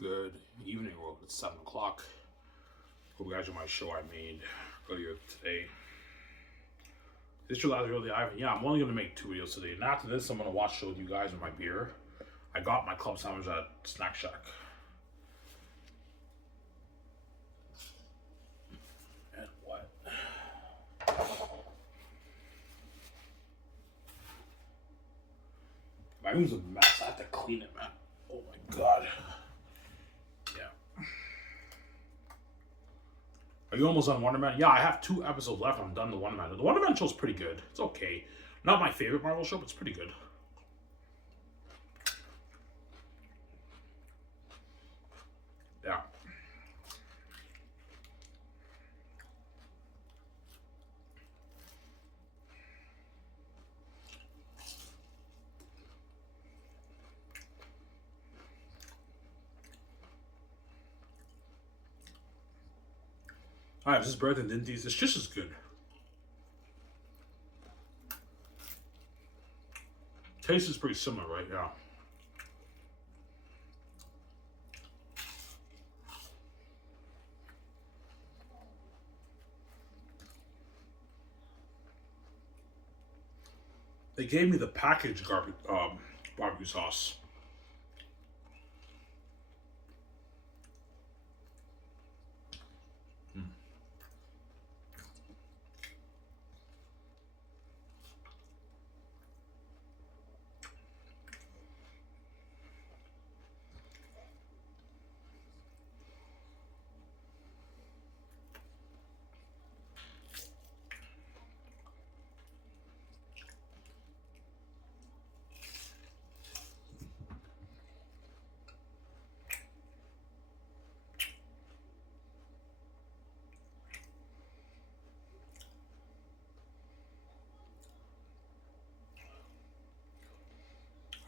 Good evening, world. It's 7 o'clock. Hope you guys are my show I made earlier today. This is your last video that I have. Yeah, I'm only going to make 2 videos today. And after this, I'm going to watch show with you guys with my beer. I got my club sandwich at Snack Shack. And what? My room's a mess. I have to clean it, man. Oh my god. Yeah. Are you almost on Wonder Man? Yeah, I have 2 episodes left. I'm done the Wonder Man. The Wonder Man show's pretty good. It's okay. Not my favorite Marvel show, but it's pretty good. Yeah. Alright, this is better than Dinty's. It's just as good. Taste is pretty similar, right? Yeah. They gave me the packaged barbecue sauce.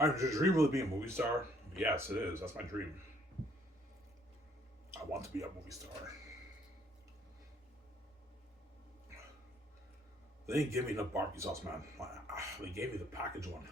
Does your dream really be a movie star? Yes, it is. That's my dream. I want to be a movie star. They didn't give me enough barbecue sauce, man. They gave me the packaged one.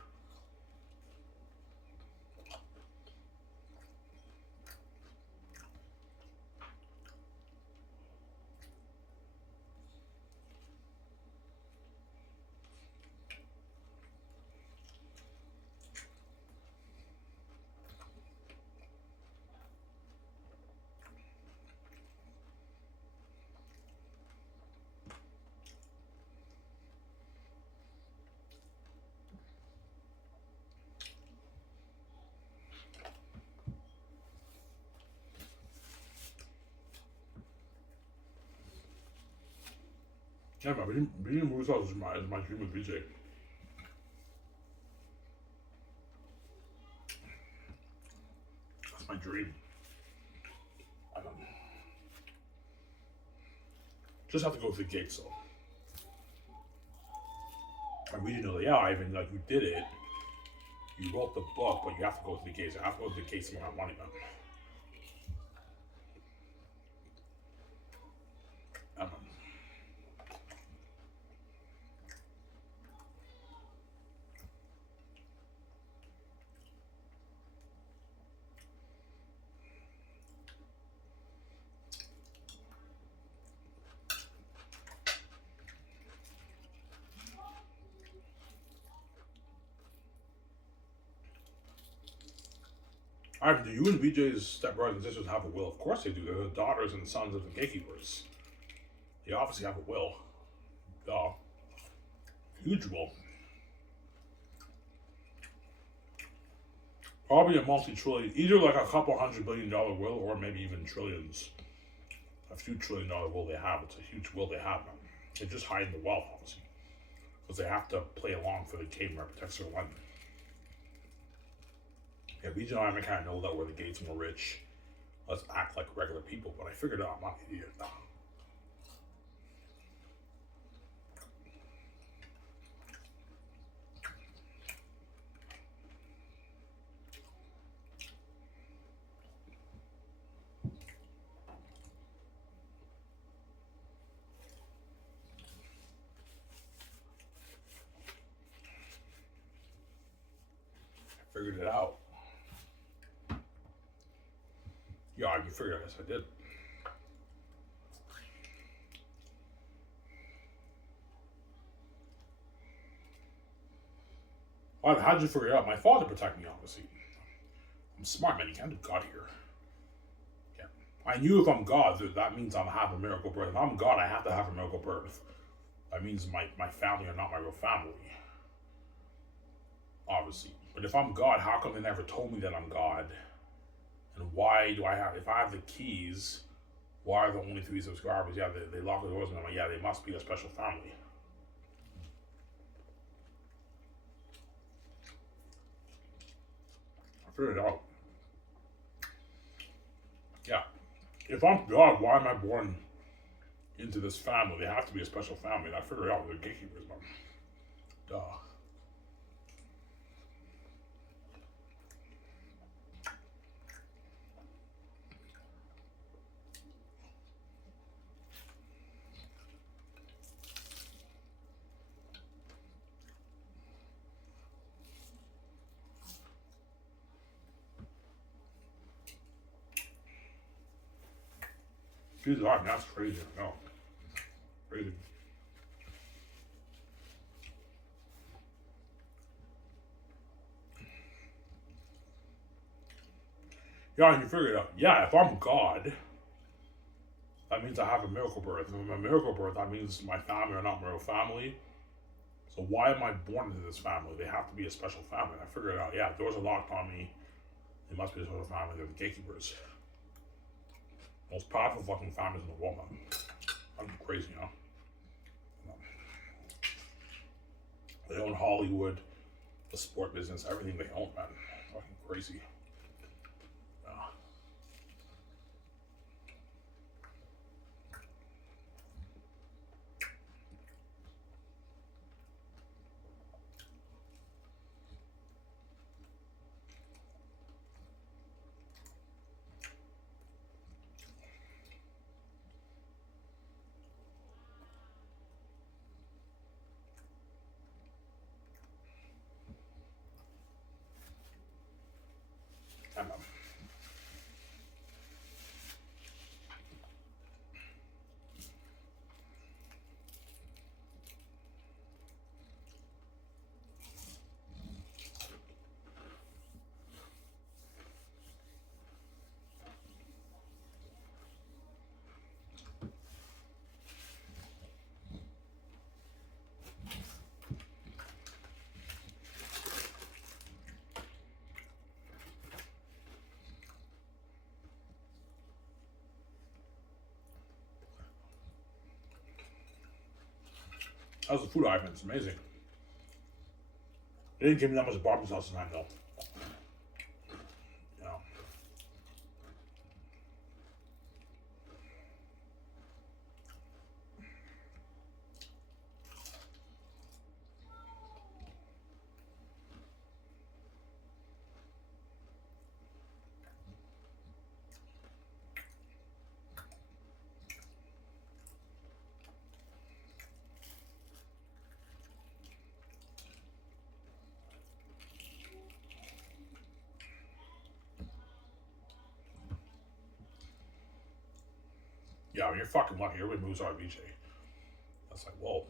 Yeah, man, being a movie star is my dream with VJ. That's my dream. I don't know. Just have to go through the gates, though. I really know that, yeah, Ivan, like, you did it. You wrote the book, but you have to go through the gates. I have to go through the gates when I want it, man. Alright, do you and VJ's stepbrothers and sisters have a will? Of course they do. They're the daughters and sons of the gatekeepers. They obviously have a will. Huge will. Probably a multi-trillion, either like a couple $100 billion will or maybe even trillions. A few $1 trillion will they have. It's a huge will they have. They're just hiding the wealth, obviously. Because they have to play along for the game where it protects their land. Yeah, VJ and I kind of know that we're the gates and we're rich. Let's act like regular people, but I figured out I'm not an idiot. I figured it out. Yeah, you figured. I guess I did. How'd you figure it out? My father protected me, obviously. I'm smart, man. You can't do God here. Yeah. I knew if I'm God, that means I'm having a miracle birth. If I'm God, I have to have a miracle birth. That means my family are not my real family. Obviously. But if I'm God, how come they never told me that I'm God? And why do I have, if I have the keys, why are the only 3 subscribers? Yeah, they lock the doors and I'm like, yeah, they must be a special family. I figured it out. Yeah. If I'm God, why am I born into this family? They have to be a special family. And I figured out they're gatekeepers, man. Duh. Jesus, that's crazy. No. Crazy. Yeah, and you figure it out. Yeah, if I'm God, that means I have a miracle birth. If I'm a miracle birth, that means my family are not my real family. So why am I born into this family? They have to be a special family. And I figured it out. Yeah, doors are locked on me. They must be a special family. They're the gatekeepers. Most powerful fucking families in the world, man. I'm crazy, you know? They own Hollywood, the sport business, everything they own, man. Fucking crazy. Yeah, man. How's the food, Ivan? It's amazing. They didn't give me that much barbecue sauce tonight, though. You know. Yeah, when you're fucking lucky, everybody moves RBJ. That's like, whoa.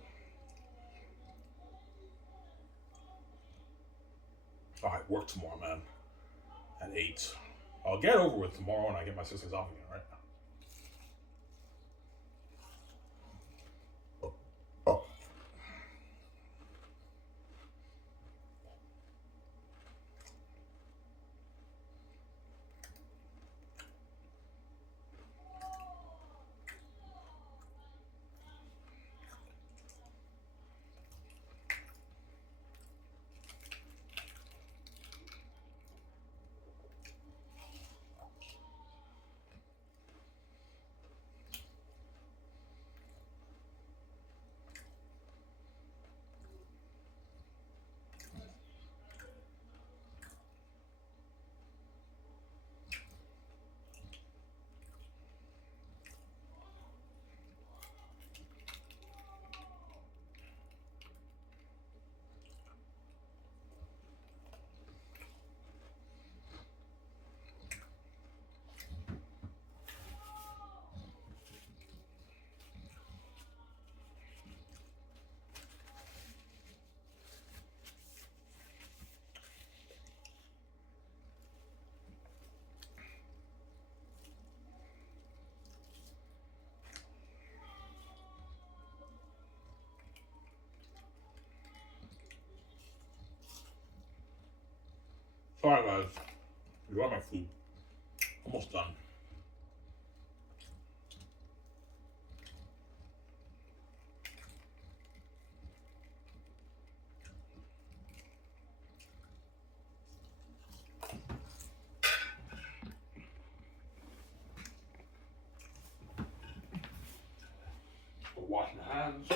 Oh, I work tomorrow, man. At 8. I'll get over with tomorrow when I get my sisters off again, right? Oh. Sorry guys. Enjoy my food. Almost done. Wash my hands.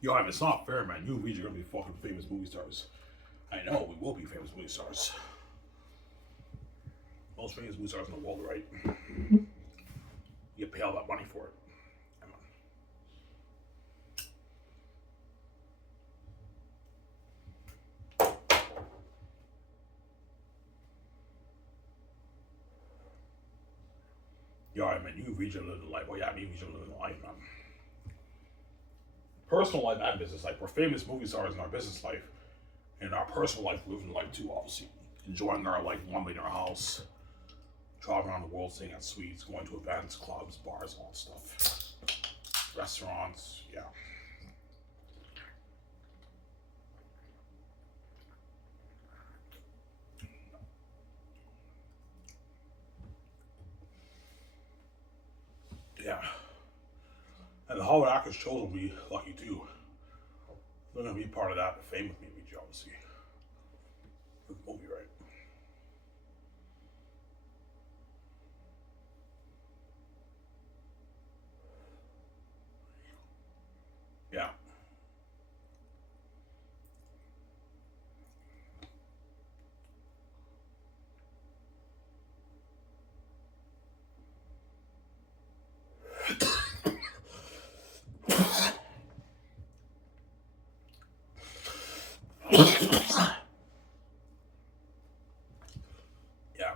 Yo, it's not fair, man. You and Reed are gonna be fucking famous movie stars. I know, we will be famous movie stars. Most famous movie stars in the world, right? You pay all that money for it. Come on. Yo, I mean, you and Reed are living the life. Oh yeah, me and Reed are living the life, man. Personal life and business life. We're famous movie stars in our business life. In our personal life, we're living life too, obviously. Enjoying our life one day in our house. Traveling around the world, staying at suites, going to events, clubs, bars, all that stuff. Restaurants, yeah. Yeah. And the Hollywood actors chosen will be lucky too. They're gonna be part of that fame with me, obviously. For the movie, right? Yeah. Yeah.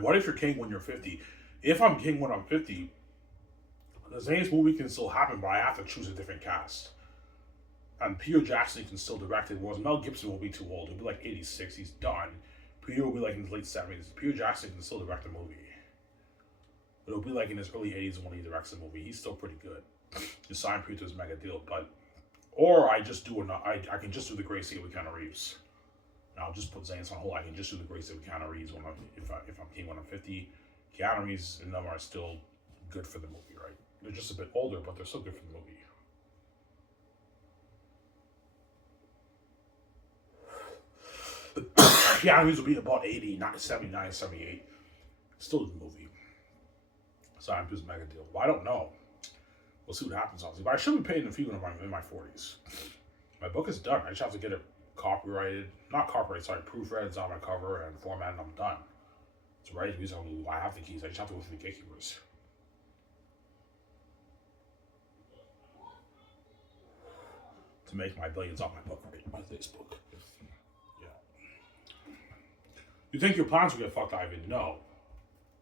What if you're king when you're 50? If I'm king when I'm 50, the Zane's movie can still happen, but I have to choose a different cast. And Peter Jackson can still direct it, whereas Mel Gibson will be too old. He'll be like 86, he's done. Peter will be like in his late 70s. Peter Jackson can still direct a movie. But it'll be like in his early 80s when he directs a movie. He's still pretty good. Just sign Peter to his mega deal. Or I just do I can just do the Gracie with Keanu Reeves. And I'll just put Zane's on hold. I can just do the Gracie with Keanu Reeves if I'm king when I'm 50. Keanu Reeves and them are still good for the movie, right? They're just a bit older, but they're still good for the movie. Keanu Reeves will be about 80, not 79, 78. Still in the movie. So I'm just mega deal. Well, I don't know. We'll see what happens, obviously. But I should be paying the fee when I'm in my 40s. My book is done. I just have to get it copyrighted. Not copyrighted, sorry. Proofread. It's on my cover and format, and I'm done. It's right. I have the keys. I just have to go through the gatekeepers. To make my billions off my book, right? My latest book. Yeah. You think your plans will get fucked, Ivan? No.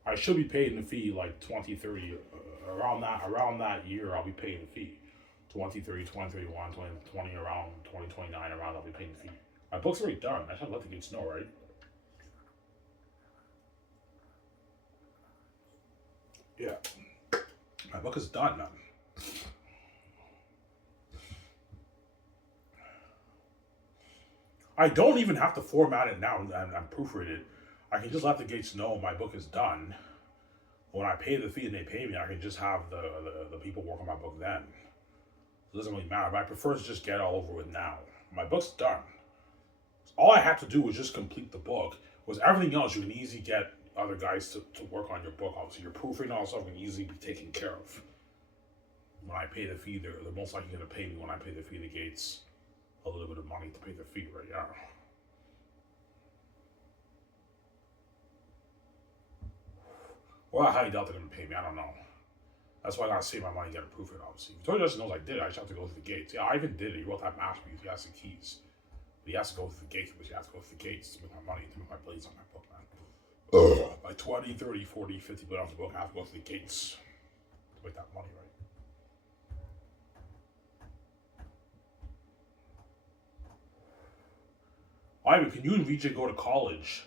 I should be paying the fee like 20, 30, around that year I'll be paying the fee. 2030, 2031, 2020, around 2029, around I'll be paying the fee. My book's already done. I should let the kids know, right? Yeah. My book is done now. I don't even have to format it now and proofread it. I can just let the gates know my book is done. When I pay the fee and they pay me, I can just have the people work on my book then. It doesn't really matter, but I prefer to just get it all over with now. My book's done. All I have to do is just complete the book. With everything else, you can easily get other guys to work on your book. Obviously, your proofing and all that stuff can easily be taken care of. When I pay the fee, they're most likely going to pay me when I pay the fee to Gates a little bit of money to pay the fee, right? Yeah. Well, I highly doubt they're going to pay me. I don't know. That's why I got to save my money and get a proof it, obviously. If Tony Justin knows I did it, I just have to go through the gates. Yeah, Ivan did it. He wrote that masterpiece. He has the keys. But he has to go through the gates, but he has to go through the gates to make my money, to make my blades on my book, man. By 20, 30, 40, 50 blades off the book, I have to go through the gates to make that money, right? Ivan, can you and VJ go to college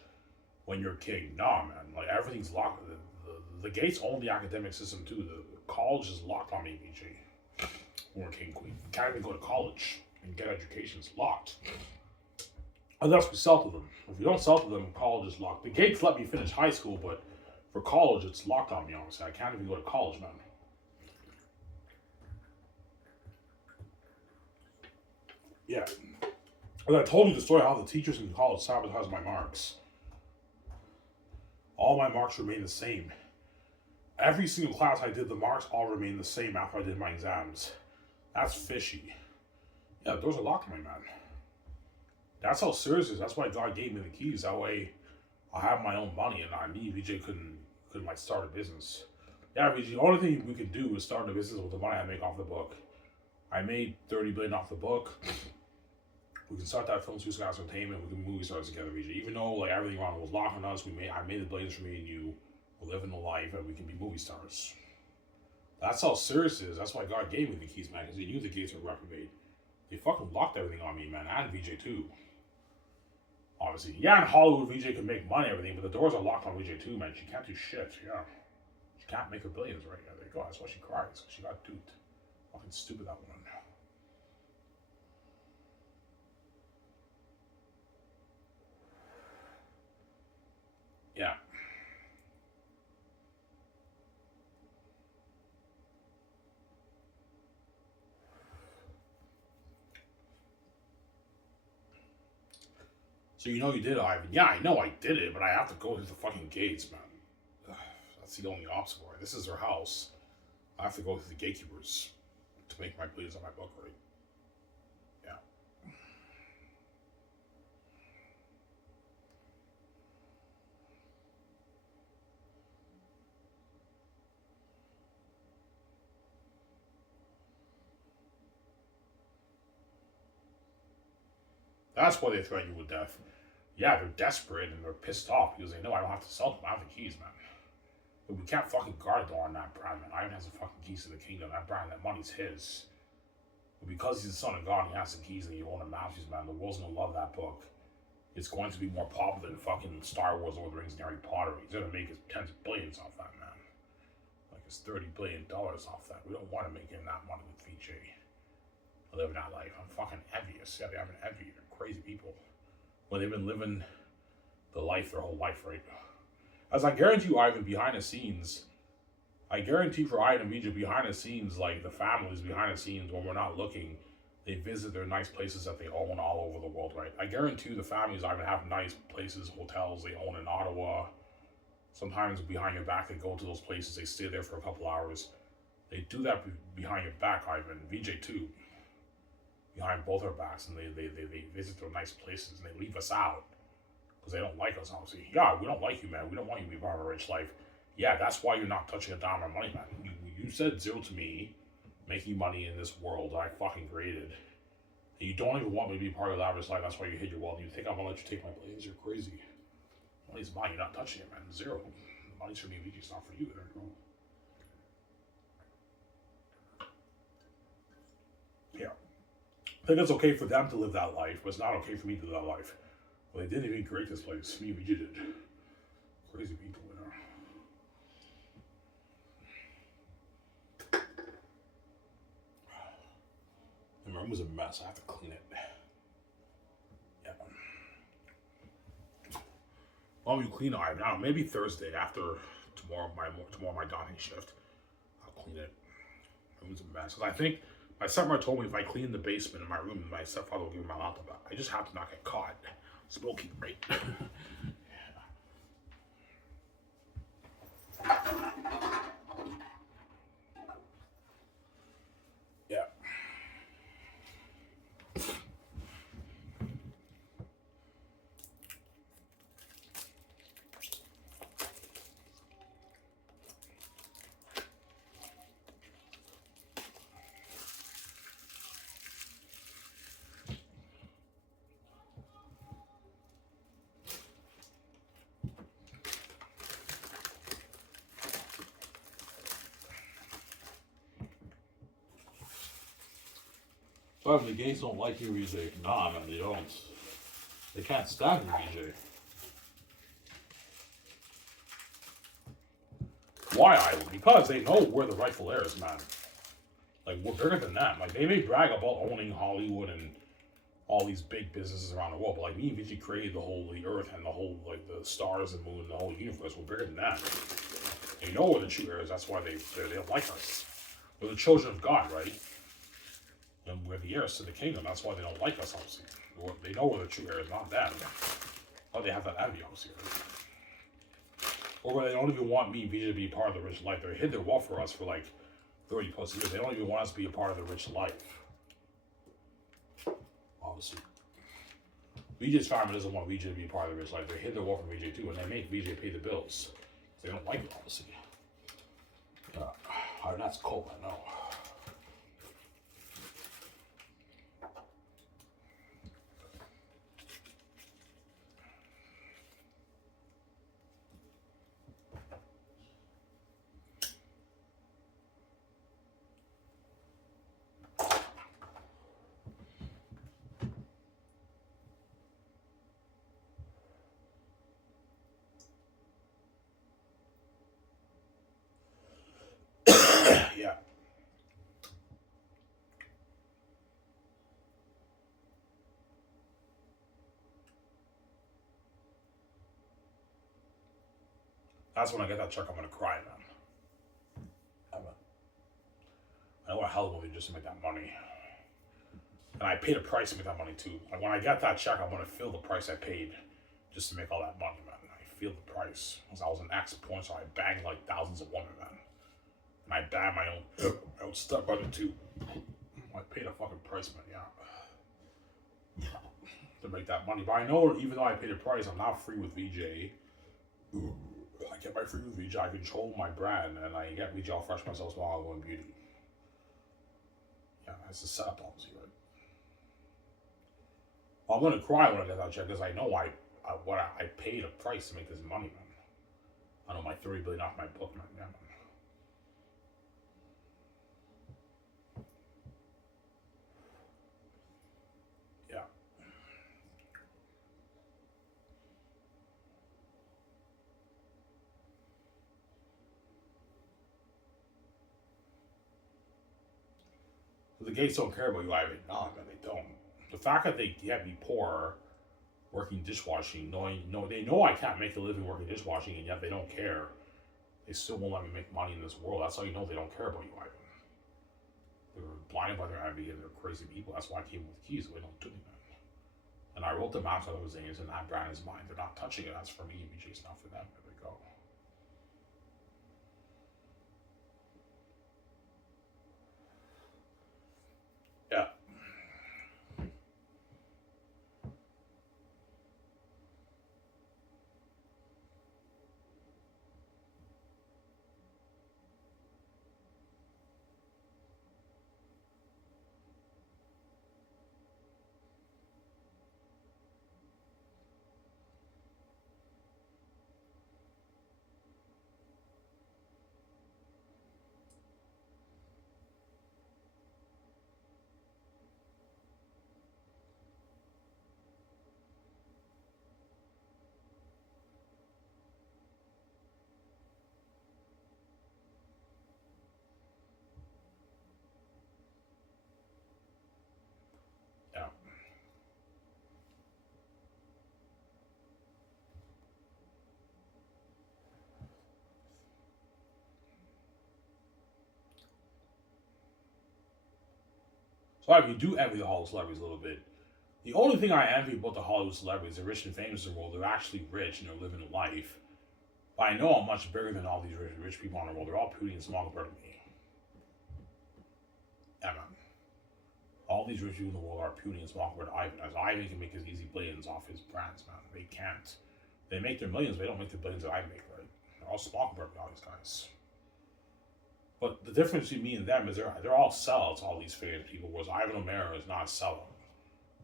when you're king? Nah, man. Like, everything's locked. The gates own the academic system, too. The college is locked on me, VJ. When we're king, queen. You can't even go to college and get education. It's locked. Unless we sell to them. If we don't sell to them, college is locked. The gates let me finish high school, but for college, it's locked on me, honestly. I can't even go to college, man. Yeah. And I told you the story how the teachers in college sabotaged my marks. All my marks remain the same. Every single class I did, the marks all remained the same after I did my exams. That's fishy. Yeah, the doors are locked, my man. That's how serious it is. That's why God gave me the keys. That way, I have my own money, and me, VJ, couldn't like start a business. Yeah, VJ, the only thing we could do is start a business with the money I make off the book. I made $30 billion off the book. We can start that film studio entertainment. We can movie stars together, VJ. Even though like everything around was locked on us, I made the blades for me and you. We're living the life, and we can be movie stars. That's how serious it is. That's why God gave me the keys, man, because He knew the gates were reprobate. They fucking locked everything on me, man, and VJ too. Obviously, yeah, in Hollywood, VJ can make money, everything, but the doors are locked on VJ too, man. She can't do shit. Yeah, she can't make her billions, right? Yeah, there you go. That's why she cries. She got duped. Fucking stupid, that woman. Yeah. So you know you did it, Ivan. Yeah, I know I did it, but I have to go through the fucking gates, man. That's the only obstacle, right? This is their house. I have to go through the gatekeepers to make my pleas on my book, right? Yeah. That's why they threaten you with death. Yeah, they're desperate and they're pissed off because they know I don't have to sell them. I have the keys, man. But we can't fucking guard the door on that brand, man. Ivan has the fucking keys to the kingdom. That brand, that money's his. But because he's the son of God and he has the keys and he owns the masterpiece, man, the world's gonna love that book. It's going to be more popular than fucking Star Wars, Lord of the Rings, and Harry Potter. He's gonna make his tens of billions off that, man. Like it's $30 billion off that. We don't want to make that money with VJ. Living that life. I'm fucking envious. Yeah, I'm envious. They're crazy people. Well, they've been living the life their whole life, right? As I guarantee you, Ivan, behind the scenes, I guarantee for Ivan and VJ behind the scenes, like the families behind the scenes, when we're not looking, they visit their nice places that they own all over the world, right? I guarantee you the families Ivan have nice places, hotels they own in Ottawa. Sometimes behind your back, they go to those places, they stay there for a couple hours. They do that behind your back, Ivan. VJ too. Behind both our backs, and they visit their nice places and they leave us out because they don't like us, obviously. Yeah, we don't like you, man. We don't want you to be part of a rich life. Yeah, that's why you're not touching a dime of money, man. You said zero to me, making money in this world that I fucking created. And you don't even want me to be part of that rich life. That's why you hid your wealth. You think I'm gonna let you take my blades? You're crazy. Money's mine. You're not touching it, man. Zero. The money's for me. It's not for you. There you go. Yeah. I think it's okay for them to live that life, but it's not okay for me to live that life. Well, they didn't even create this place. Me, we did it. Crazy people, you know. And my room was a mess. I have to clean it. Yeah. While you clean it, I don't know, maybe Thursday after tomorrow my donning shift, I'll clean it. My room's a mess. Because I think my stepmother told me if I clean the basement in my room, my stepfather will give me my laptop back. I just have to not get caught smoking, right? But the gays don't like you, VJ. Nah, man, they don't. They can't stand you, VJ. Why Iowa? Because they know we're the rightful heirs, man. Like, we're bigger than them. Like, they may brag about owning Hollywood and all these big businesses around the world, but like me and VG created the earth and the whole, like, the stars and moon and the whole universe. We're bigger than that. They know we're the true heirs. That's why they don't like us. We're the children of God, right? And we're the heirs to the kingdom. That's why they don't like us, obviously. They know we're the true heirs, not them. Oh, they have that envy, obviously. Or they don't even want me and VJ to be part of the rich life. They hid their wealth for us for like 30 plus years. They don't even want us to be a part of the rich life. Obviously. VJ's family doesn't want VJ to be a part of the rich life. They hid their wealth from VJ too, and they make VJ pay the bills. They don't like it, obviously. That's cold, I know. Yeah. That's when I get that check, I'm gonna cry, man. I know a hell of a movie just to make that money. And I paid a price to make that money too. Like when I get that check, I'm gonna feel the price I paid just to make all that money, man. I feel the price. Because I was an ex-porn, so I banged like thousands of women, man. And I banged my own stepbrother too. I paid a fucking price, man, yeah. To make that money. But I know even though I paid a price, I'm not free with VJ. I get my free with VJ, I control my brand, and I get VJ all fresh myself while I'm going beauty. Yeah, that's the setup, obviously, right? I'm gonna cry when I get that check because I know I paid a price to make this money, man. I know my $30 billion off my book, man. Yeah, man. Yeah. The gays don't care about you, Ivan. No, man, they don't. The fact that they get me poor working dishwashing, they know I can't make a living working dishwashing, and yet they don't care. They still won't let me make money in this world. That's how you know they don't care about you, Ivan. They're blinded by their envy and they're crazy people. That's why I came with keys, so they don't do me, man. And I wrote them after those things, and that brand is mine. They're not touching it. That's for me, BJ's not for them. There we go. Yeah. Yeah. So if you do envy the Hollywood celebrities a little bit, the only thing I envy about the Hollywood celebrities, they're rich and famous in the world, they're actually rich and they're living a life. But I know I'm much bigger than all these rich people in the world. They're all puny and small compared to me. Yeah, man. All these rich people in the world are puny and small compared to Ivan. As Ivan can make his easy billions off his brands, man. They can't. They make their millions, but they don't make the billions that I make, right? They're all small compared to all these guys. But the difference between me and them is they're all sellouts, all these famous people, whereas Ivan Omara is not a sellout.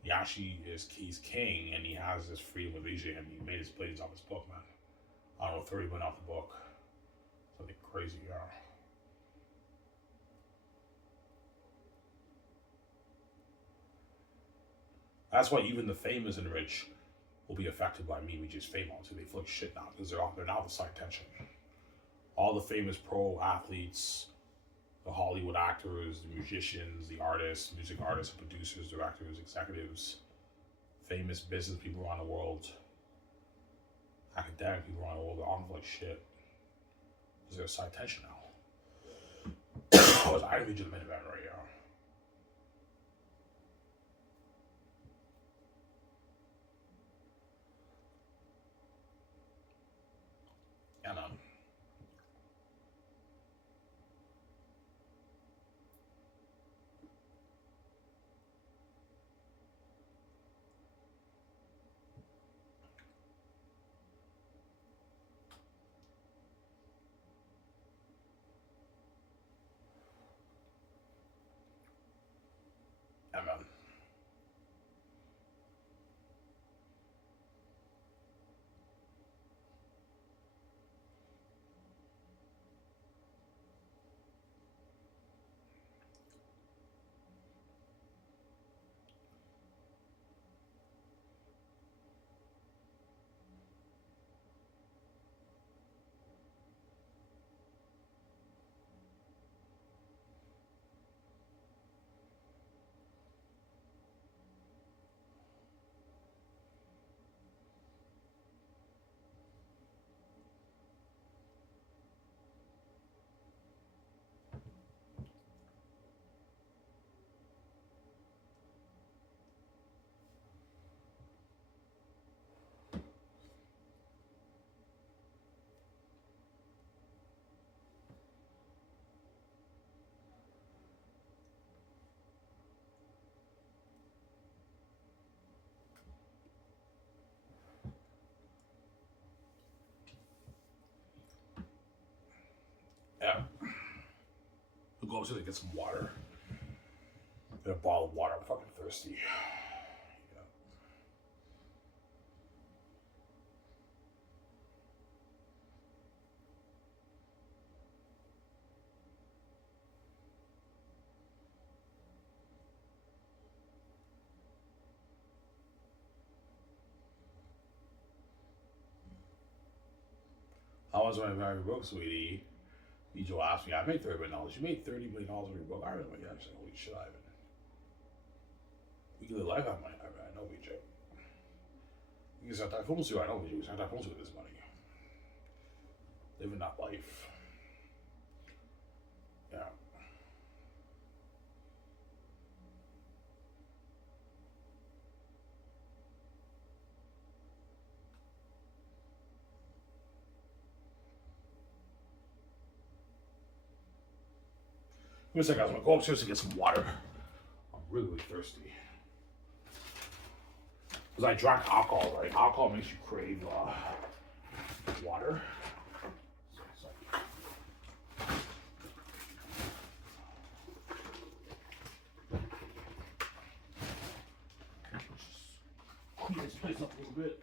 He actually he's king and he has this freedom of vision and he made his billions off his book, man. I don't know, 30 went off the book. Something crazy, yeah. That's why even the famous and rich will be affected by meme just fame on. So they feel like shit now because they're now the side attention. All the famous pro athletes, the Hollywood actors, the musicians, the artists, music artists, producers, directors, executives, famous business people around the world, academic people around the world, they're on like shit. Because they're side attention now. I can read you the main event right here. And man. Yeah. I'll go upstairs and get some water. Get a bottle of water. I'm fucking thirsty. Yeah. How much when I married broke, sweetie? Ejo asked me, I made $30 million. You made $30 million on your book. I remember, yeah, I said, holy shit, Ivan. We can live life out money, Ivan. I know, BJ. You can start that phone to I know, BJ. You can start that phone with this money. Living that life. Yeah. Give me a second, guys. I'm gonna go upstairs and get some water. I'm really, really thirsty. Because I drank alcohol, right? Alcohol makes you crave water. Clean this place up a little bit.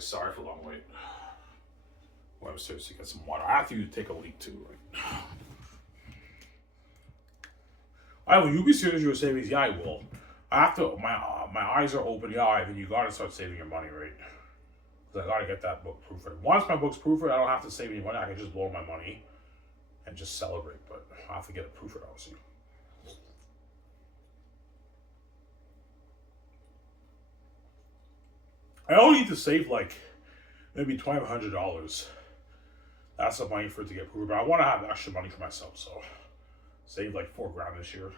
guys. Sorry for the long wait. Well, I'm seriously get some water. I have to take a leak too. Right? Will you be serious? You're savings? Yeah, I will. I have to. My eyes are open. Yeah, Ivan, you gotta start saving your money, right? Because I gotta get that book proofread. Once my book's proofread, I don't have to save any money. I can just blow my money and just celebrate. But I have to get a proofread, obviously. I only need to save like maybe $2,500. That's the money for it to get proofread. But I want to have extra money for myself, so save like $4,000 this year.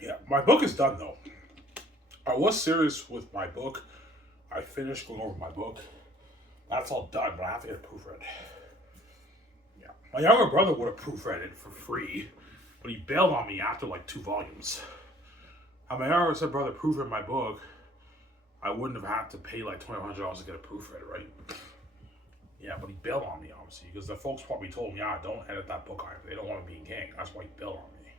Yeah, my book is done though. I was serious with my book. I finished going over my book. That's all done, but I have to get a proofread. Yeah, my younger brother would have proofread it for free, but he bailed on me after like 2 volumes. Had my younger said, brother, proofread my book, I wouldn't have had to pay like $2,500 to get a proofread, right? Yeah, but he bailed on me, obviously, because the folks probably told me, don't edit that book, they don't want to be in gang. That's why he bailed on me.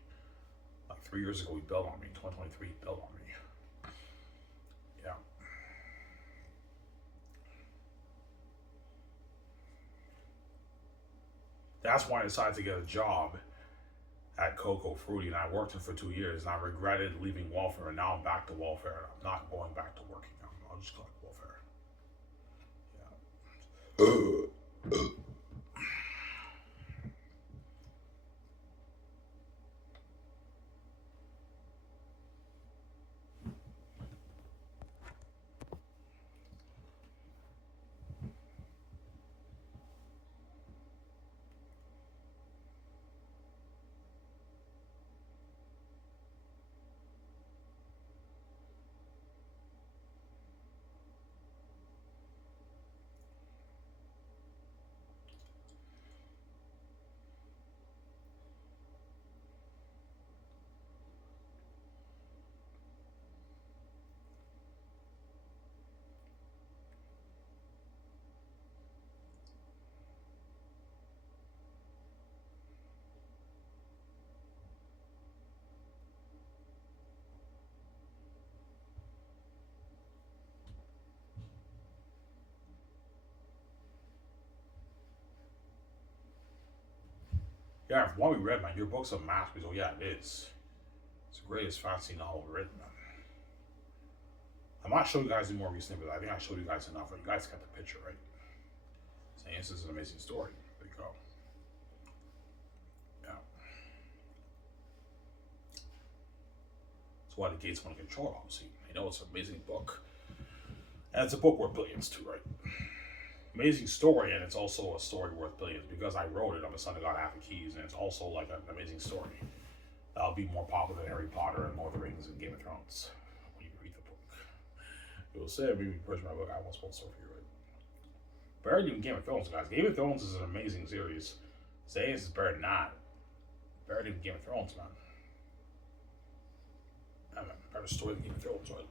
Like 3 years ago, he bailed on me. In 2023, he bailed on me. Yeah. That's why I decided to get a job at Cocoa Fruity, and I worked it for 2 years, and I regretted leaving welfare, and now I'm back to welfare. I'm not going back to working. I'll just collect welfare. Yeah. Yeah, from what we read, man, your book's a masterpiece. Oh, yeah, it is. It's the greatest fantasy novel written, man. I'm not showing you guys any more recently, but I think I showed you guys enough. You guys got the picture, right? Saying this is an amazing story. There you go. Yeah. That's why the gates want to control, obviously. You know, it's an amazing book. And it's a book worth billions, too, right? Amazing story, and it's also a story worth billions because I wrote it. I'm a son that got half the keys, and it's also like an amazing story. That'll be more popular than Harry Potter and Lord of the Rings and Game of Thrones when you read the book. You'll say, maybe push my book, I won't spoil story for you, right? Better than Game of Thrones, guys. Game of Thrones is an amazing series. Saying this is better than that. Better than Game of Thrones, man. I mean, better story than Game of Thrones, right?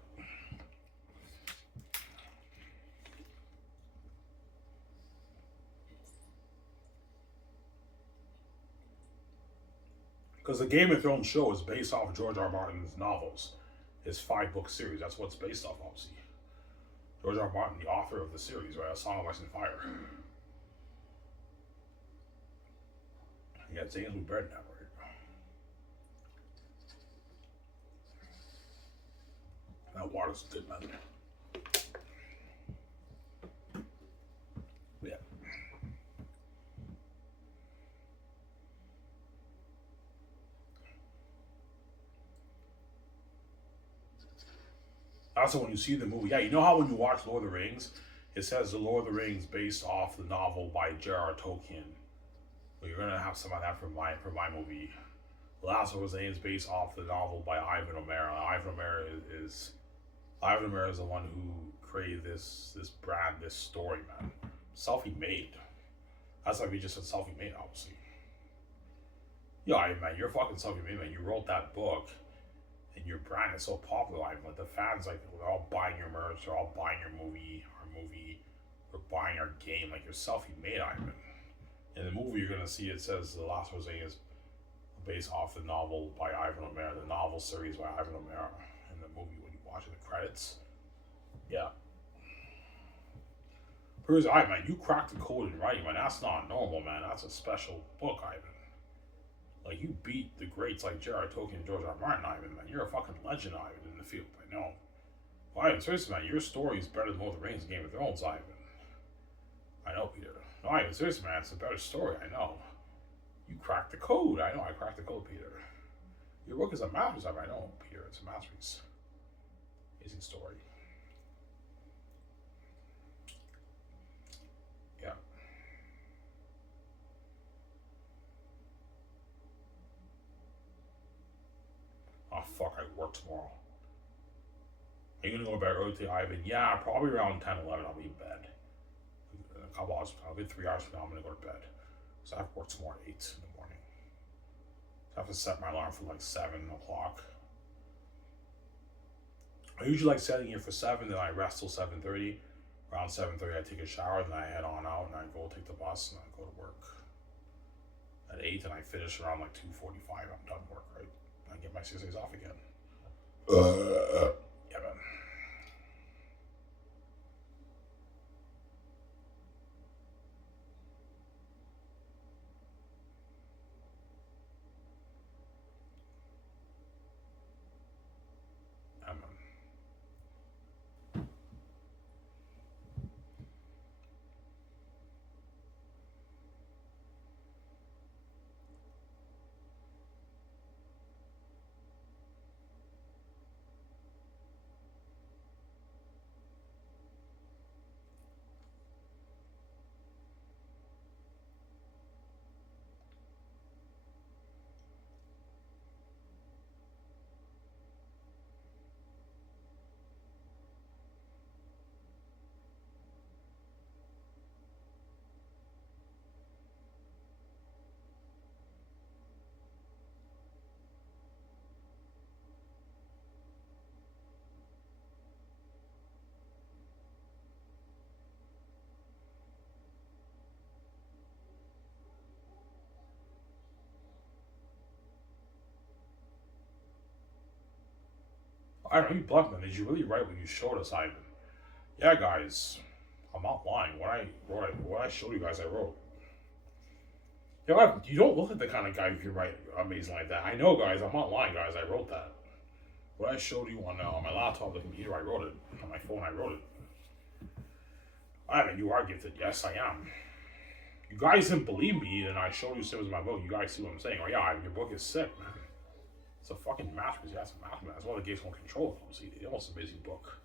Because the Game of Thrones show is based off of George R. R. Martin's novels, his 5-book series. That's what it's based off, obviously. George R. R. Martin, the author of the series, right? A Song of Ice and Fire. Yeah, Zane's will be better than that, right? That water's good, man. Yeah. Also, when you see the movie, you know how when you watch Lord of the Rings, it says the Lord of the Rings based off the novel by J.R.R. Tolkien. Well, you're gonna have some of that for my movie. The Last of Us is based off the novel by Ivan Omara. Ivan Omara is the one who created this brand, this story, man. Selfie-made. That's like we just said selfie-made, obviously. Yeah, man, you're fucking selfie-made, man. You wrote that book, and your brand is so popular. Like the fans, like they're all buying your merch, they're all buying your movie, they're buying our game. Like you're selfie-made, Ivan. In the movie, you're gonna see it says The Last of Us is based off the novel by Ivan Omara, the novel series by Ivan Omara, and the movie when you watch the credits. Yeah. Whereas, I man, you cracked the code in writing, man. That's not normal, man. That's a special book, Ivan. Like, you beat the greats like J.R.R. Tolkien and George R. R. Martin, Ivan, man. You're a fucking legend, Ivan, in the field. I know. Well, Ivan, seriously, man, your story is better than Lord of the Rings and Game of Thrones, Ivan. I know, Peter. No, Ivan, seriously, man, it's a better story, I know. You cracked the code. I know, I cracked the code, Peter. Your book is a masterpiece, I know, Peter. It's a masterpiece. Amazing story. Yeah. Oh, fuck, I work tomorrow. Are you gonna go to bed early today, Ivan? Yeah, probably around 10, 11, I'll be in bed. In a couple hours, I'll be 3 hours from now, I'm gonna go to bed. So I have work tomorrow at 8 in the morning. So I have to set my alarm for like 7 o'clock. I usually like setting it for 7, then I rest till 7:30. Around 7:30, I take a shower, then I head on out, and I go take the bus, and I go to work. At 8, and I finish around like 2:45. I'm done work, right? I get my 6 days off again. Yeah, man. Yeah, man. I don't know, you bluff, man. Did you really write what you showed us, Ivan? Yeah, guys. I'm not lying. What I showed you guys, I wrote. You know, you don't look like the kind of guy who can write amazing like that. I know, guys. I'm not lying, guys. I wrote that. What I showed you on my laptop, the computer, I wrote it. On my phone, I wrote it. I mean, you are gifted. Yes, I am. You guys didn't believe me, and I showed you symbols in my book. You guys see what I'm saying? Oh yeah, your book is sick, man. It's a fucking masterpiece. Yeah, it's a masterpiece. That's why the games won't control it. See, the most amazing book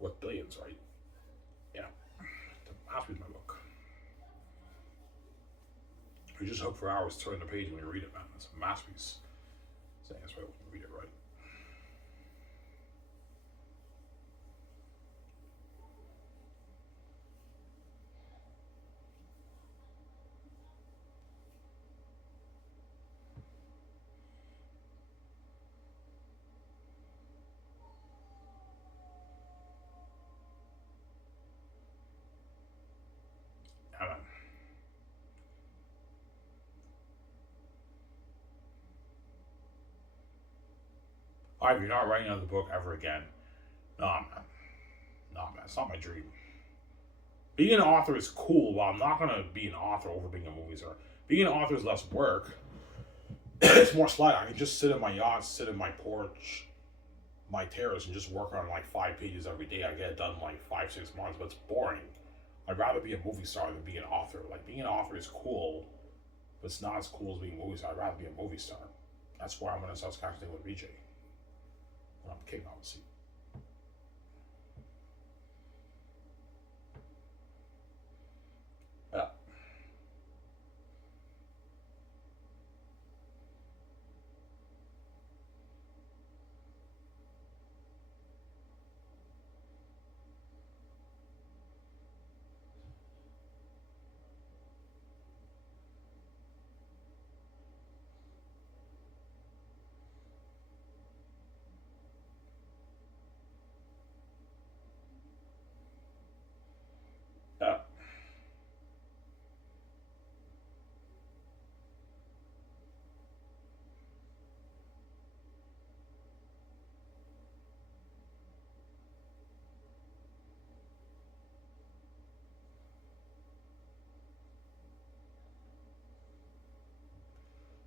worth billions, right? Yeah, it's a masterpiece. My book. You just hook for hours, turn the page when you read it, man. It's a masterpiece. Saying that's right when you read it, right? Yeah, man. Alright, you're not writing another book ever again. Nah, man. Nah, man. It's not my dream. Being an author is cool, but I'm not gonna be an author over being a movie star. Being an author is less work. It's more slack. I can just sit in my yacht, sit in my porch, my terrace, and just work on like 5 pages every day. I get it done in like 5, 6 months, but it's boring. I'd rather be a movie star than be an author. Like being an author is cool, but it's not as cool as being a movie star. I'd rather be a movie star. That's why I'm gonna start casting with BJ when I'm king, obviously. Yeah.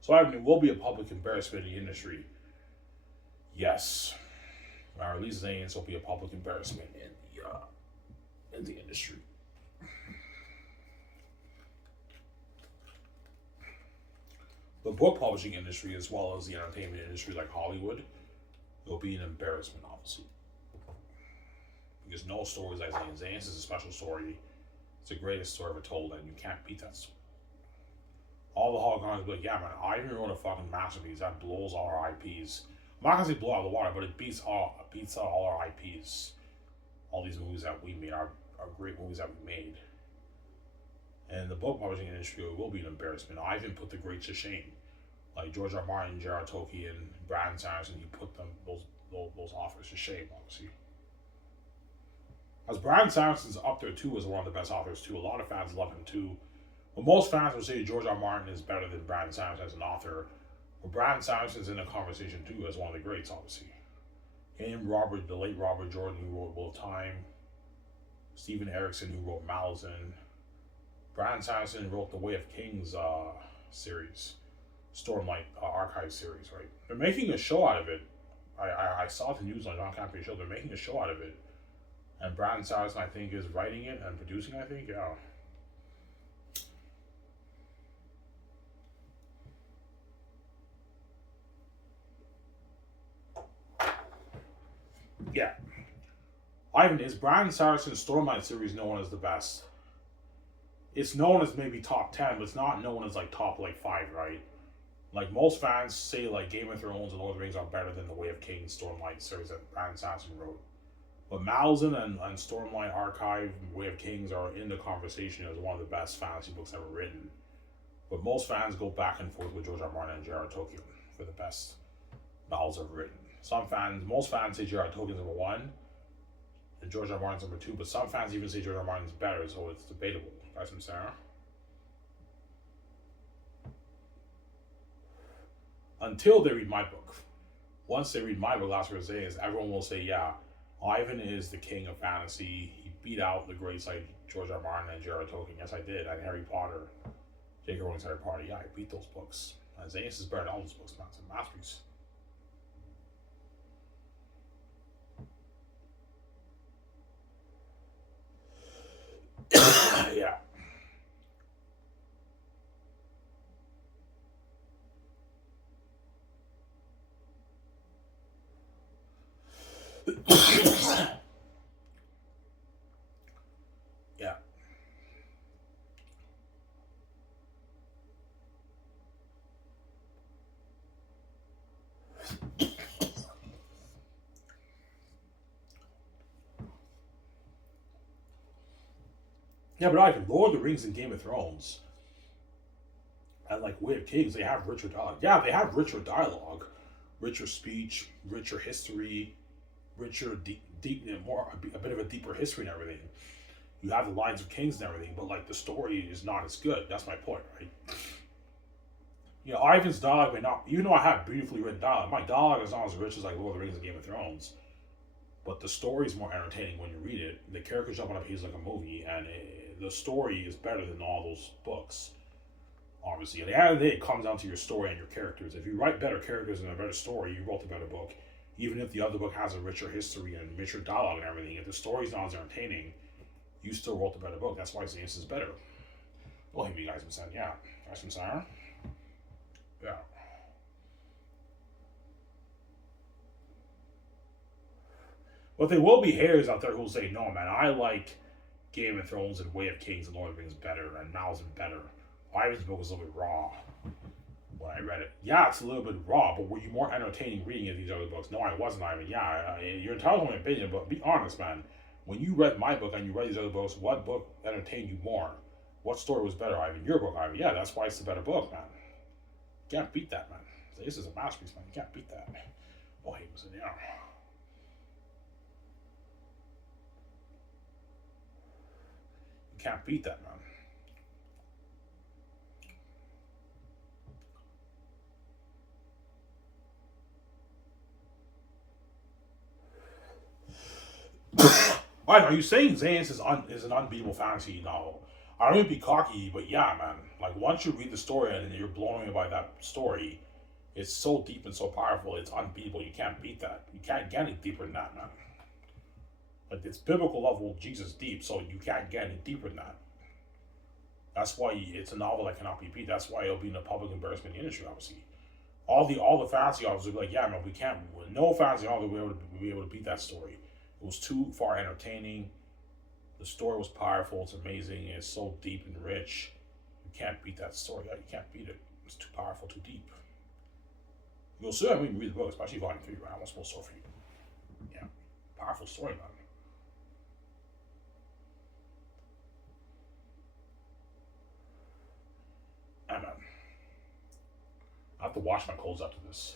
So Ivan, it will be a public embarrassment in the industry. Yes. Or at least Zane's will be a public embarrassment in the industry. The book publishing industry, as well as the entertainment industry, like Hollywood, will be an embarrassment, obviously. Because no stories like Zane's. Zane's is a special story. It's the greatest story ever told, and you can't beat that story. All the Holocaust will be like, yeah, man, I even wrote a fucking masterpiece that blows all our IPs. I'm not gonna say blow out of the water, but it beats out all our IPs. All these movies that we made are great movies that we made. And the book publishing industry will be an embarrassment. I even put the greats to shame. Like George R. Martin, J.R.R. Tolkien, Brandon Sanderson, he put them those authors to shame, obviously. As Brandon Sanderson's up there too as one of the best authors too. A lot of fans love him too. But most fans will say George R. Martin is better than Brandon Sanderson as an author. But Brandon Sanderson's in the conversation too as one of the greats, obviously. Him, the late Robert Jordan, who wrote Will of Time. Stephen Erickson, who wrote Malazan. Brandon Sanderson wrote the Way of Kings series. Stormlight archive series, right? They're making a show out of it. I saw the news on John Campion's show. They're making a show out of it. And Brandon Sanderson, I think, is writing it and producing, I think. Yeah. Yeah. Ivan, is Brandon Sanderson's Stormlight series known as the best? It's known as maybe top 10, but it's not known as like top like 5, right? Like most fans say like Game of Thrones and Lord of the Rings are better than the Way of Kings Stormlight series that Brandon Sanderson wrote. But Malazan and Stormlight Archive, Way of Kings are in the conversation as one of the best fantasy books ever written. But most fans go back and forth with George R. Martin and J.R.R. Tolkien for the best novels ever written. Most fans say J.R.R. Tolkien's number 1 and George R. Martin's number 2, but some fans even say George R. Martin's better, so it's debatable. Guys from Sarah. Until they read my book. Once they read my book, that's what I'm saying is everyone will say, yeah, Ivan is the king of fantasy. He beat out the greats like George R. Martin and J.R.R. Tolkien. Yes, I did. And Harry Potter. J.K. Rowling's Harry Potter. Yeah, I beat those books. And Zane's is better than all those books, man. It's a masterpiece. Yeah. Yeah. Yeah, but I can Lord of the Rings and Game of Thrones and like Way of Kings, they have richer dialogue. Yeah, they have richer dialogue, richer speech, richer history, richer deep more a bit of a deeper history and everything. You have the lines of kings and everything, but like the story is not as good. That's my point, right? You know, Ivan's dialogue may not, even though I have beautifully written dialogue, my dialogue is not as rich as like Lord of the Rings and Game of Thrones. But the story is more entertaining when you read it. The characters jump on a page like a movie, and the story is better than all those books. Obviously, at the end of the day, it comes down to your story and your characters. If you write better characters and a better story, you wrote a better book. Even if the other book has a richer history and richer dialogue and everything, if the story's not as entertaining, you still wrote the better book. That's why Zane's is better. Well, hey, you guys been saying, yeah. Guys from Sarah? Yeah. But there will be haters out there who will say, no, man, I like Game of Thrones and Way of Kings and Lord of the Rings better, and Malazan better. Ivan's book was a little bit raw when I read it. Yeah, it's a little bit raw, but were you more entertaining reading these other books? No, I wasn't, Ivan. Yeah, you're entitled to my opinion, but be honest, man. When you read my book and you read these other books, what book entertained you more? What story was better, Ivan? Your book, Ivan. Yeah, that's why it's the better book, man. You can't beat that, man. This is a masterpiece, man. You can't beat that. Oh, he was in there. You can't beat that, man. Are you saying Zane's is an unbeatable fantasy novel? I don't mean to be cocky, but yeah, man. Like once you read the story and you're blown away by that story, it's so deep and so powerful. It's unbeatable. You can't beat that. You can't get any deeper than that, man. Like it's biblical level Jesus deep, so you can't get any deeper than that. That's why it's a novel that cannot be beat. That's why it'll be in a public embarrassment in the industry, obviously. All the fantasy authors will be like, yeah, man, we can't. No fantasy author will be able to beat that story. It was too far entertaining. The story was powerful. It's amazing. It's so deep and rich. You can't beat that story. You can't beat it. It's too powerful, too deep. You'll see when you read the book, especially Volume 3, right? I won't spoil the story for you. Yeah. Powerful story, man. Yeah, man. I have to wash my clothes after this.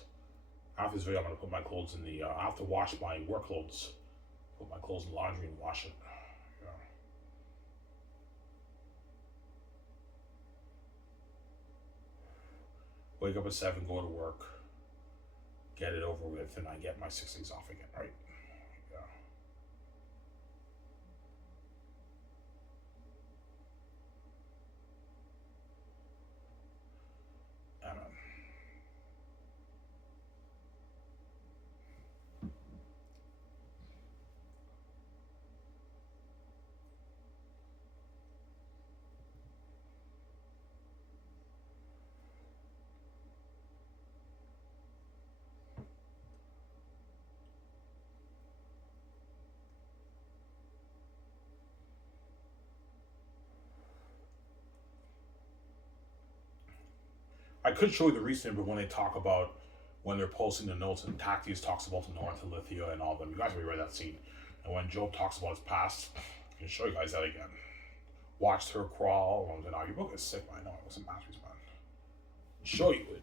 After this video, I'm going to put my clothes in the. I have to wash my work clothes. Put my clothes in the laundry and wash it. Yeah. Wake up at 7, go to work, get it over with, and I get my 6 days off again, right? Yeah. Yeah, man. I could show you the recent, but when they talk about when they're posting the notes and Tactius talks about the North and Lithia and all them, you guys already read that scene. And when Job talks about his past, I can show you guys that again. Watched her crawl. And your book is sick, man. I know it was a masterpiece, man. Show you it.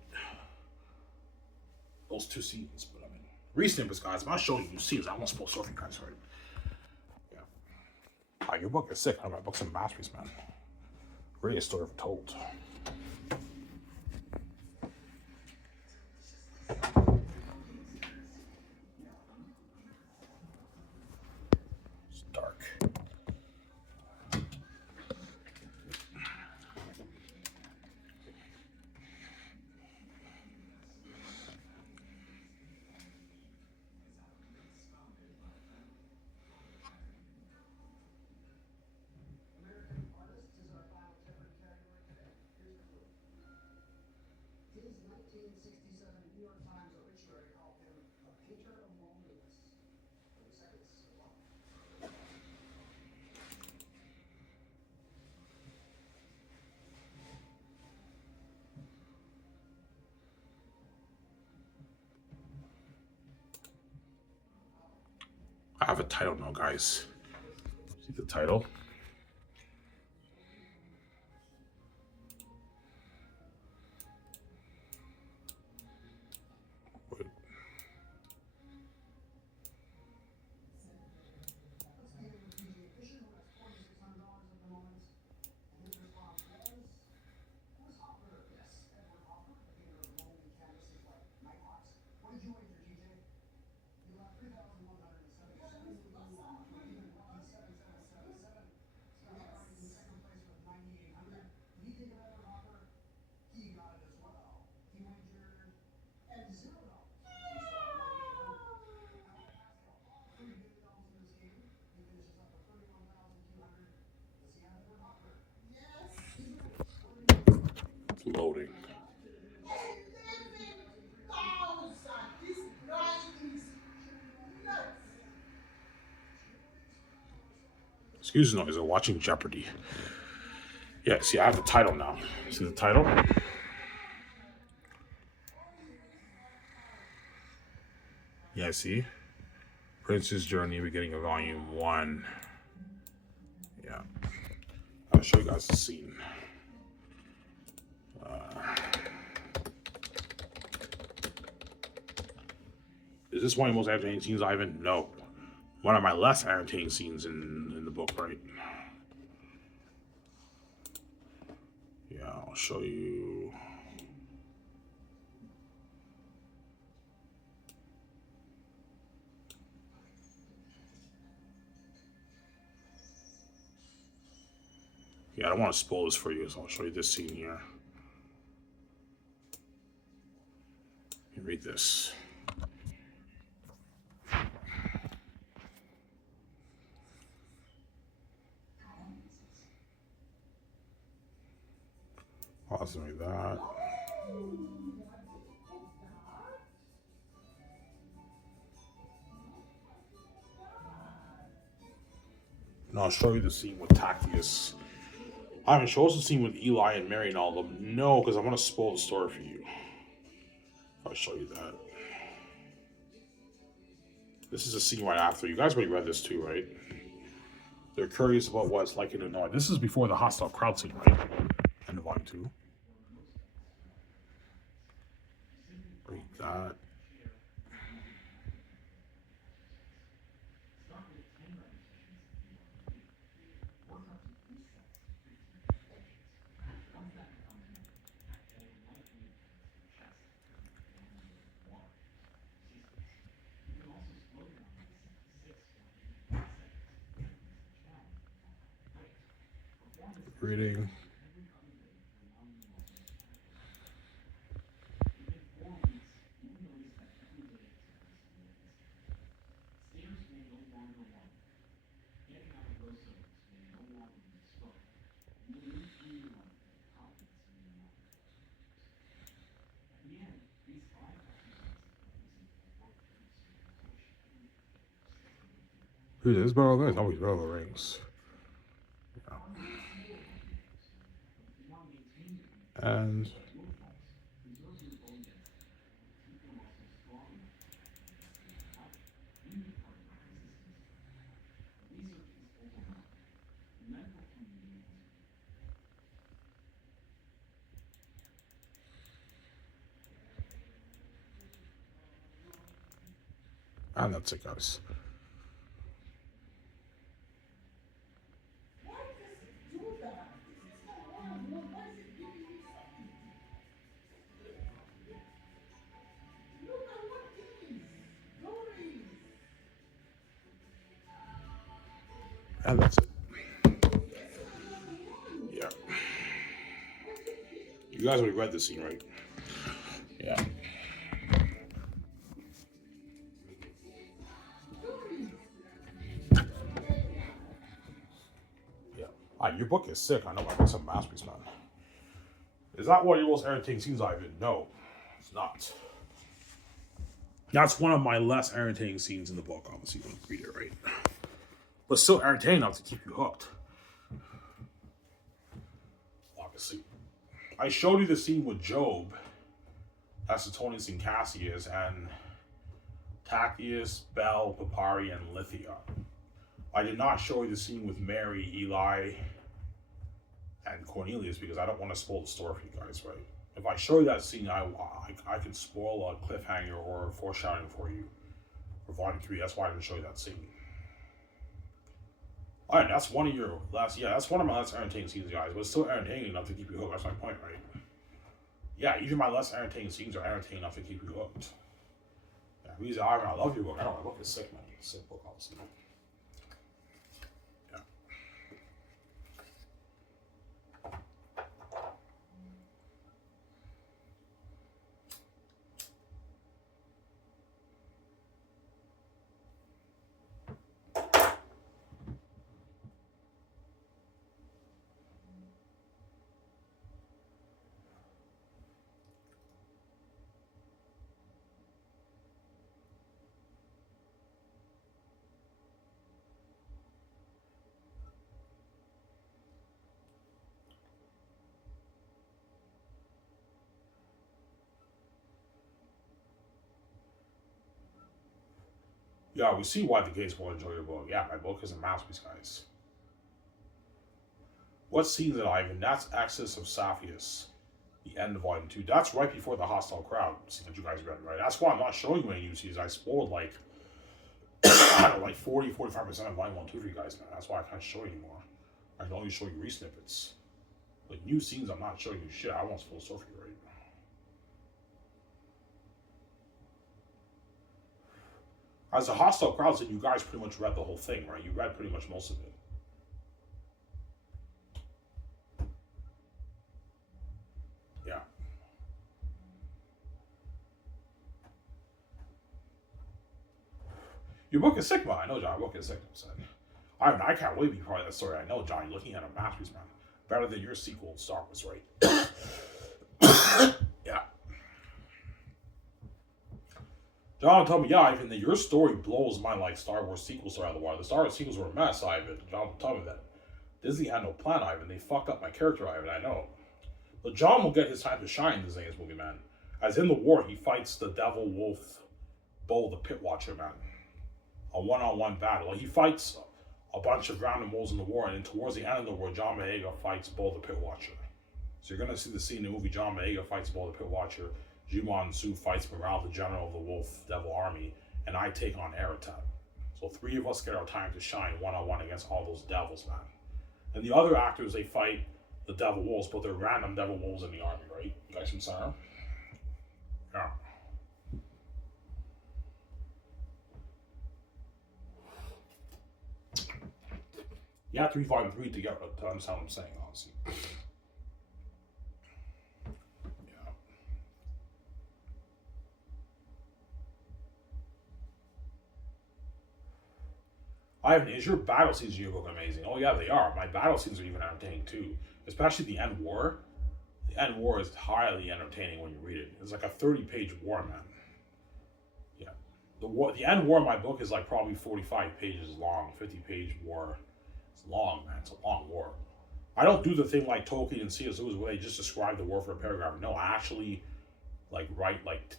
Those two scenes, but I mean, recent, guys. I'm not showing you scenes. I won't spoil surfing, guys. Right? Yeah. Your book is sick. I know my book's a masterpiece, man. Really a story ever told. It's dark. I have a title now, guys. See the title? Wait. It's loading. Excuse the noise. I'm watching Jeopardy. Yeah, see, I have the title now. See the title? Yeah, see? Prince's Journey, beginning of Volume 1. Yeah. I'll show you guys the scene. Is this one of the most entertaining scenes, Ivan? No. One of my less entertaining scenes in the book, right? Yeah, I'll show you. Yeah, I don't want to spoil this for you, so I'll show you this scene here. You read this. Pause like that. And I'll show you the scene with Tactius. I haven't shown us the scene with Eli and Mary and all of them. No, because I want to spoil the story for you. I'll show you that. This is a scene right after. You guys already read this too, right? They're curious about what it's like in the north. This is before the hostile crowd scene, right? End of volume 2. Read that. Reading. Who is Battle of the Rings? Always Battle of the Rings. And that's it, guys. And that's it. Yeah. You guys already read this scene, right? Yeah. Yeah. Your book is sick. I know. It's a masterpiece, man. Is that one of your most entertaining scenes, Ivan? No, it's not. That's one of my less entertaining scenes in the book, obviously, when you read it, right? But still entertaining enough to keep you hooked. Obviously. I showed you the scene with Job, Acetonius and Cassius, and Tactius, Bel, Papari, and Lithia. I did not show you the scene with Mary, Eli, and Cornelius because I don't want to spoil the story for you guys, right? If I show you that scene, I could spoil a cliffhanger or foreshadowing for you for volume 3. That's why I didn't show you that scene. Alright, that's one of your last, that's one of my less entertaining scenes, guys, but it's still entertaining enough to keep you hooked. That's my point, right? Yeah, even my less entertaining scenes are entertaining enough to keep you hooked. Yeah, because I love your book. I know my book is sick, man. It's a sick book, obviously. Yeah, we see why the gays will enjoy your book. Yeah, my book is a masterpiece, guys. What scene did I even? That's Access of Saphius, the end of volume 2. That's right before the hostile crowd scene that you guys read, right? That's why I'm not showing you any new scenes. I spoiled like, I don't know, like 40-45% of volume 1 2 for you guys now. That's why I can't show you anymore. I can only show you re-snippets. Like new scenes, I'm not showing you shit. I won't spoil stuff for you, right? As a hostile crowd said, you guys pretty much read the whole thing, right? You read pretty much most of it. Your book is sick, man. I know, John. Your book is sick. I can't wait to be part of that story. I know, John. You're looking at a masterpiece, man. Better than your sequel, Star Wars, right? Yeah. John told me, yeah, Ivan, that your story blows my like Star Wars sequel story out of the water. The Star Wars sequels were a mess, Ivan. John told me that. Disney had no plan, Ivan. They fucked up my character, Ivan. I know. But John will get his time to shine in this movie, man. As in the war, he fights the Devil Wolf Bull, the Pit Watcher, man. A one-on-one battle. Like, he fights a bunch of random wolves in the war, and then towards the end of the war, John Boyega fights Bull, the Pit Watcher. So you're gonna see the scene in the movie. John Boyega fights Bull, the Pit Watcher. Jumon Su fights Morale, the general of the Wolf Devil Army, and I take on Aratat. So 3 of us get our time to shine one-on-one against all those devils, man. And the other actors, they fight the Devil Wolves, but they're random Devil Wolves in the army, right? You guys from Sarah? Yeah. You have to read volume 3 to understand what I'm saying, honestly. Yeah. Ivan, is your battle scenes in your book amazing? Oh yeah, they are. My battle scenes are even entertaining too. Especially the end war. The end war is highly entertaining when you read it. It's like a 30-page war, man. Yeah. The end war in my book is like probably 45 pages long, 50-page war. It's long, man. It's a long war. I don't do the thing like Tolkien and C.S. Lewis where they just describe the war for a paragraph. No, I actually like write like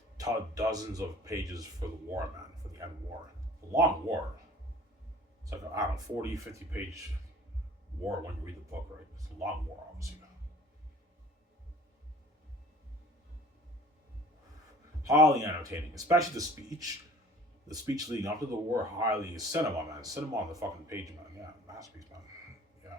dozens of pages for the war, man, for the end war. It's a long war. It's like, I don't know, 40, 50-page war when you read the book, right? It's a long war, obviously. Highly entertaining, especially the speech. The speech leading up to the war, highly cinema, man. Cinema on the fucking page, man. Yeah, masterpiece, man. Yeah.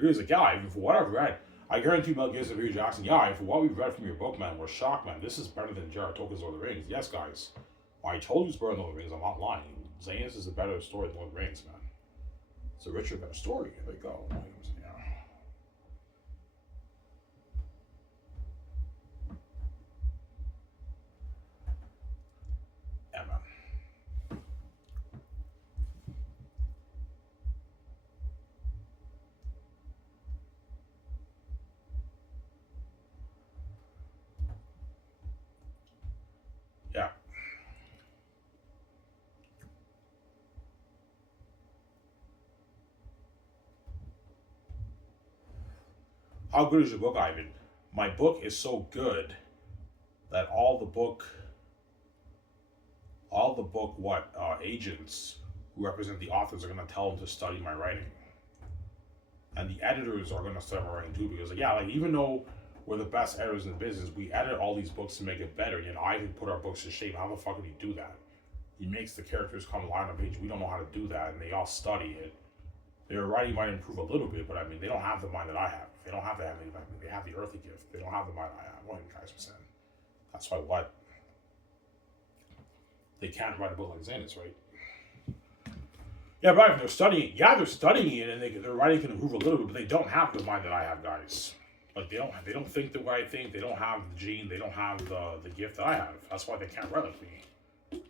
Here's a guy, for what I've read, I guarantee Mel Gibson and Peter Jackson, yeah, for what we've read from your book, man, we're shocked, man. This is better than J.R.R. Tolkien's Lord of the Rings. Yes, guys. I told you it's better than Lord of the Rings. I'm not lying. Zayn's is a better story than Lord of the Rings, man. It's a richer, better story. There you go. Yeah. Yeah, man. Yeah. How good is your book, Ivan? My book is so good that all the book agents who represent the authors are going to tell them to study my writing. And the editors are going to study my writing too, because even though we're the best editors in the business, we edit all these books to make it better. Ivan put our books to shape. How the fuck would he do that? He makes the characters come line on page. We don't know how to do that, and they all study it. Their writing might improve a little bit, but they don't have the mind that I have. They don't have the heavenly mind. They have the earthly gift. They don't have the mind I have. 1,000%. That's why they can't write a book like Xanus, right? Yeah, but if they're studying it, and their writing can improve a little bit, but they don't have the mind that I have, guys. Like they don't think the way I think. They don't have the gene. They don't have the gift that I have. That's why they can't write like me.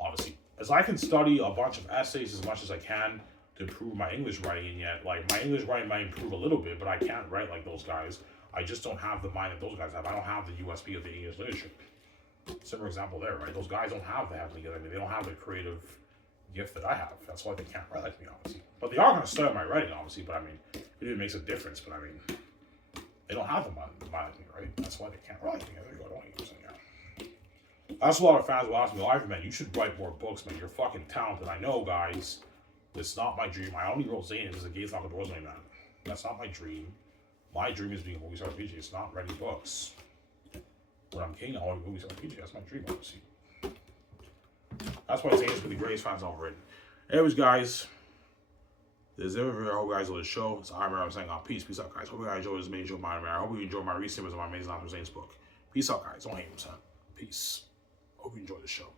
Obviously, as I can study a bunch of essays as much as I can to improve my English writing, and yet like my English writing might improve a little bit, but I can't write like those guys. I just don't have the mind that those guys have. I don't have the USB of the English literature. Similar example there, right? Those guys don't have the heavenly gift. They don't have the creative gift that I have. That's why they can't write like me, obviously. But they are going to study my writing, obviously. But it even makes a difference. But they don't have the mind like me, right? That's why they can't write like me. There you go. Don't even say that. That's a lot of fans will ask me, Ivan, man, you should write more books, man. You're fucking talented. I know, guys. It's not my dream. I only wrote Zane as a gates knock the doors, man. That's not my dream. My dream is being a movie star RPG. It's not writing books. When I'm king, I want to be a movie star RPG. That's my dream, obviously. That's why Zane is one of the greatest fans I've written. Anyways, guys, this is everything. I hope you guys enjoyed the show. It's Omara saying peace. Peace out, guys. Hope you guys enjoyed this main show, my Omara. I hope you enjoyed my recent of my amazing author Zane's book. Peace out, guys. Don't hate him, son. Peace. Hope you enjoyed the show.